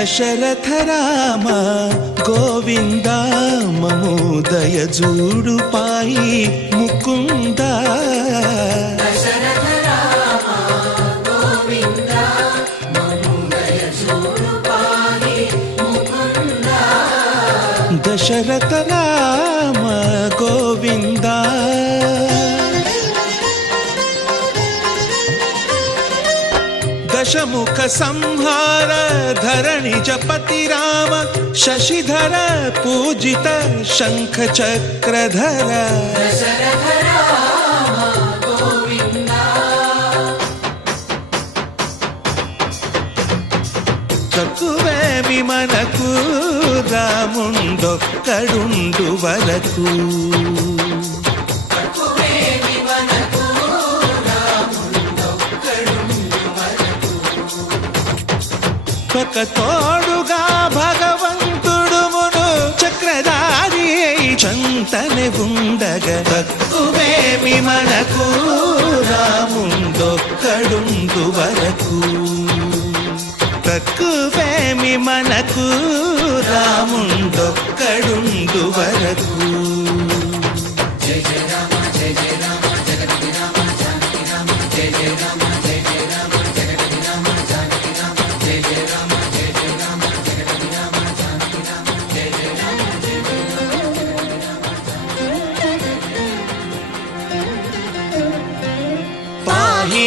దశరథ రామ గోవింద మము దయజూడు పాయి ముకుంద దశరథ రామ గోవింద దశముఖ సంహార ధరణి జపతి రామ శశిధర పూజిత శంఖ చక్రధర తక్కువేమి మనకు రాముండొక్కడుండు వరకు ఒక తోడుగా భగవంతుడు మును చక్రధారి చంతనే ఉండగా తక్కువేమి మనకు రాముండొక్కడుండు వరకు తక్కువేమి మనకు రాముండొక్కడుండు వరకు జయ జయ రామ జయ జయ రామ జగతి రామ జానకి రామ జయ జయ రామ జయ జయ రామ జగతి రామ జానకి రామ జయ జయ రామ జయ జయ రామ జగతి రామ జానకి రామ జయ జయ రామ జయ జయ రామ పాహి